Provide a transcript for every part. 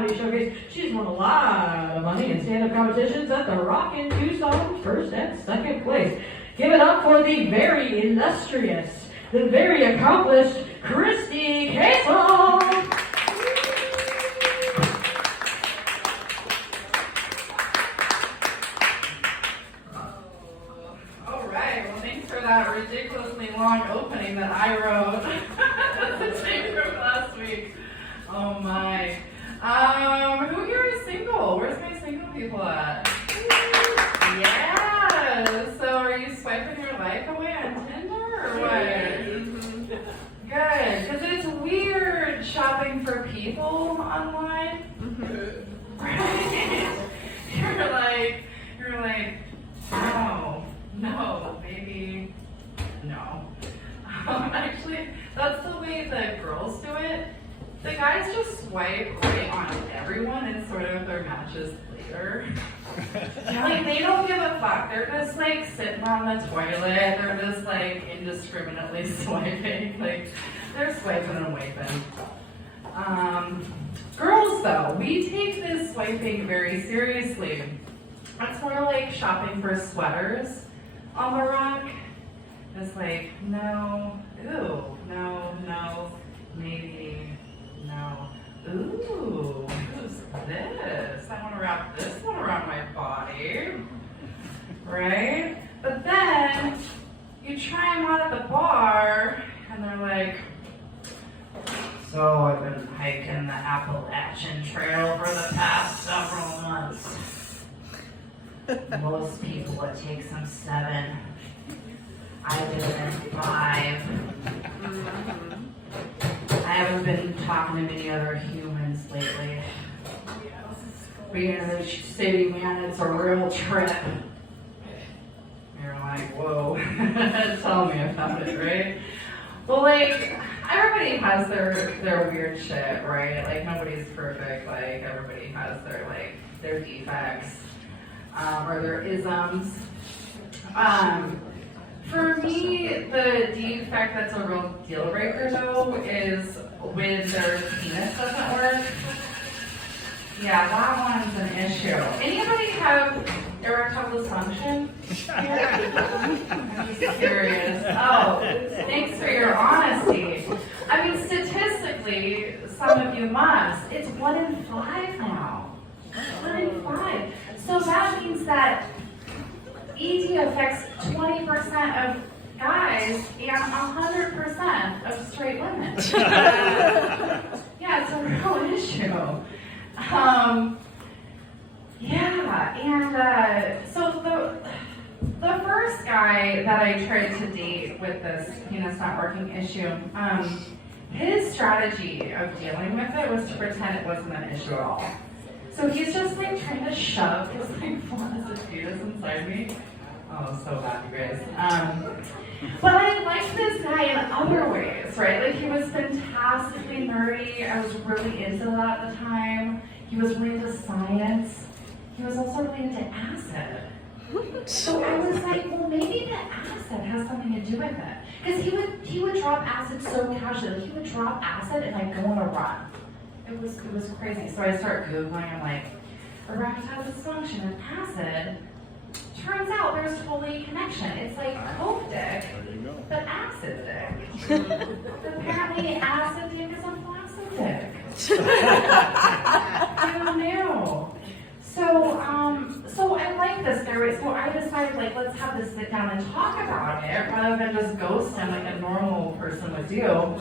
comedy showcase. She's won a lot of money in stand-up competitions at the Rock in Tucson, first and second place. Give it up for the very illustrious, the very accomplished Christy Castle. That ridiculously long opening that I wrote the tape from last week. Oh my. Who here is single? Where's my single people at? Yeah. So are you swiping your life away on Tinder or what? Good. Because it's weird shopping for people online. Right? You're like, no, maybe. No. Actually, that's the way the girls do it. The guys just swipe right on everyone and sort of their matches later. Like, they don't give a fuck. They're just like sitting on the toilet. They're just like indiscriminately swiping. Like, they're swiping and wiping. Girls, though, we take this swiping very seriously. It's more like shopping for sweaters on the Rock. It's like, no, ew, no, maybe, no, ooh, who's this? I want to wrap this one around my body, right? But then you try them out at the bar, and they're like, so I've been hiking the Appalachian Trail for the past several months. Most people, it takes them 7. I did it in 5. I haven't been talking to many other humans lately. Being in the city, man, it's a real trip. You're like, whoa. Tell me about it, right? Well, like, everybody has their weird shit, right? Like, nobody's perfect. Like, everybody has their defects. Or their isms. For me, the defect that's a real deal breaker though is when their penis doesn't work. Yeah, that one's an issue. Anybody have erectile dysfunction here? I'm just curious. Oh, thanks for your honesty. I mean, statistically, some of you must. It's 1 in 5 now. 1 in 5. So that means that ED affects 20% of guys and 100% of straight women. Yeah, it's a real issue. So the first guy that I tried to date with this penis not working issue, his strategy of dealing with it was to pretend it wasn't an issue at all. So he's just like trying to shove his like flaccid fetus inside me. Oh, so bad, you guys. But I liked this guy in other ways, right? Like, he was fantastically nerdy. I was really into that at the time. He was really into science. He was also really into acid. So I was like, well, maybe the acid has something to do with it. Because he would drop acid so casually. He would drop acid and like go on a run. It was crazy. So I start Googling, I'm like, erectile dysfunction and acid. Turns out there's totally a connection. It's like coke dick, but acid dick. Apparently acid dick is a flaccid dick. Who knew? So I like this theory. So I decided, like, let's have this sit down and talk about it rather than just ghost him like a normal person would do.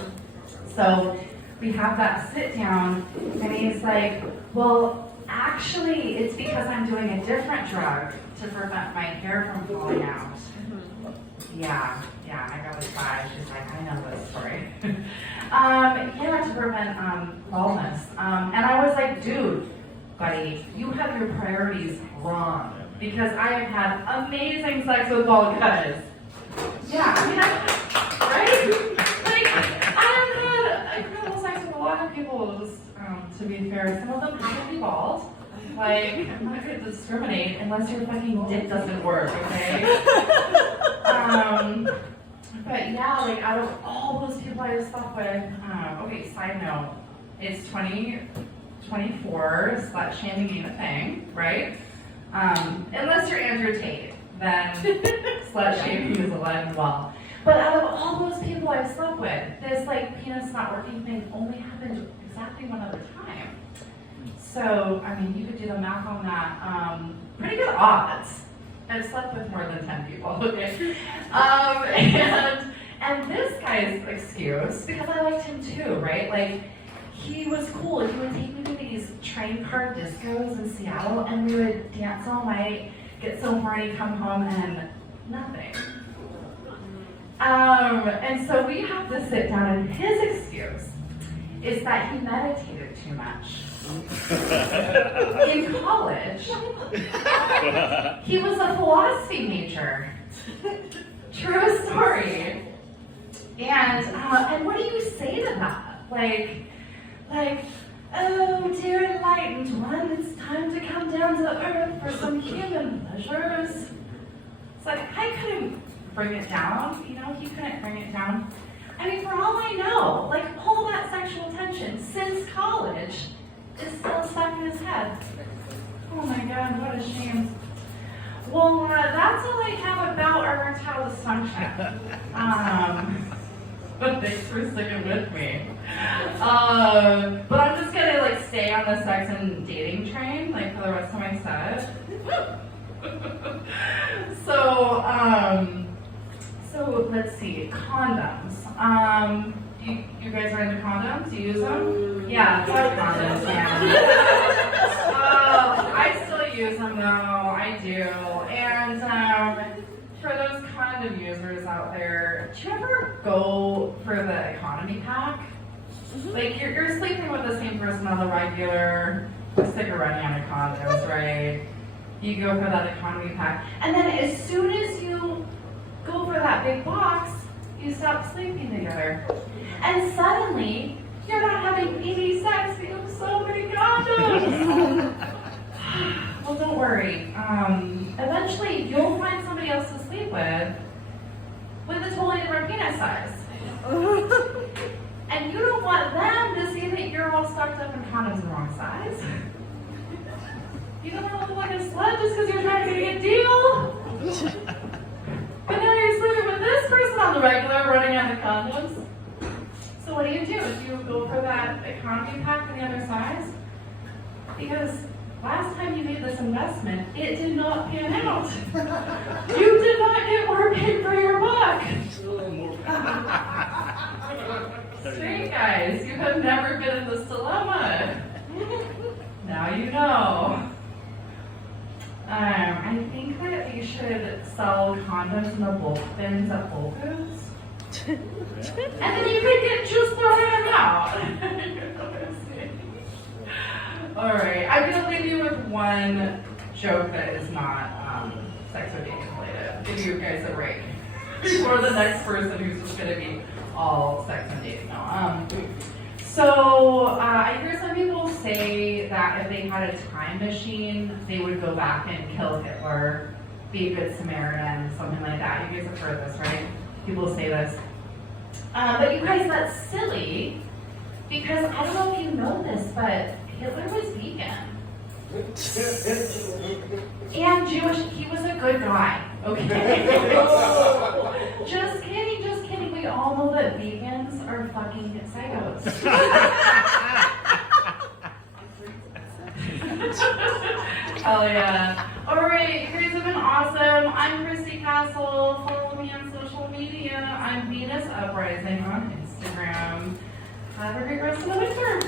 So we have that sit down, and he's like, well, actually, it's because I'm doing a different drug to prevent my hair from falling out. Yeah, I got a side. She's like, I know this story. To prevent baldness. And I was like, dude, buddy, you have your priorities wrong. Because I have had amazing sex with bald guys. Yeah, I mean, right? Like, I've had sex with a lot of people, just, to be fair. Some of them happen to be bald. Like, I'm not going to discriminate unless your fucking dick doesn't work, okay? But yeah, like, out of all those people I have slept with, okay, side note, it's 2020, 24, slut shaming ain't a thing, right? Unless you're Andrew Tate, then slut shaming is alive and well. But out of all those people I've slept with, this like penis not working thing only happened exactly one other time. So, I mean, you could do the math on that. Pretty good odds. I've slept with more than 10 people, okay? And this guy's excuse, because I liked him too, right? Like, he was cool. He would take me to these train car discos in Seattle, and we would dance all night, get so horny, come home, and nothing. And so we have to sit down, and his excuse is that he meditated too much. In college, he was a philosophy major. True story. And what do you say to that? Like, oh, dear enlightened one, it's time to come down to earth for some human pleasures. It's like, I couldn't bring it down, you know, he couldn't bring it down. I mean, for all I know, like, all that sexual tension since college is still stuck in his head. Oh my God, what a shame. Well, that's all I have about erectile dysfunction. But thanks for sticking with me. But I'm just gonna like stay on the sex and dating train like for the rest of my set. So let's see, condoms. You guys are into condoms? You use them? Yeah, fuck condoms, man. I still use them though, I do. And for those condom users out there, do you ever go for the economy pack? Like you're sleeping with the same person on the regular, sick of running out of condoms, right? You go for that economy pack, and then as soon as you go for that big box, you stop sleeping together. And suddenly, you're not having any sex because you have so many condoms. Well, don't worry. Eventually, you'll find somebody else to sleep with a totally different penis size. And you don't want them to see that you're all stuck up in condoms the wrong size. You don't want to look like a slut just because you're trying to get a deal. But now you're sleeping with this person on the regular, running out of condoms. So what do? Do you go for that economy pack for the other size? Because last time you made this investment, it did not pan out. You did not get more bang for your buck. Straight guys, you have never been in this dilemma. Now you know. I think that you should sell condoms in the bulk bins at Whole Foods. And then you could get just throwing them out. Alright, I'm going to leave you with one joke that is not sex or dating related. Give you guys a break. Before the next person who's just going to be all sex and dating now. So I hear some people say that if they had a time machine, they would go back and kill Hitler, be a good Samaritan, something like that. You guys have heard this, right? People say this. But you guys, that's silly, because I don't know if you know this, but Hitler was vegan. And Jewish, he was a good guy, okay? Just kidding, just kidding. We all know that vegans are fucking psychos. Oh yeah. Alright, you guys have been awesome. I'm Christy Castle. Follow me on social media. I'm Venus Uprising on Instagram. Have a great rest of the winter.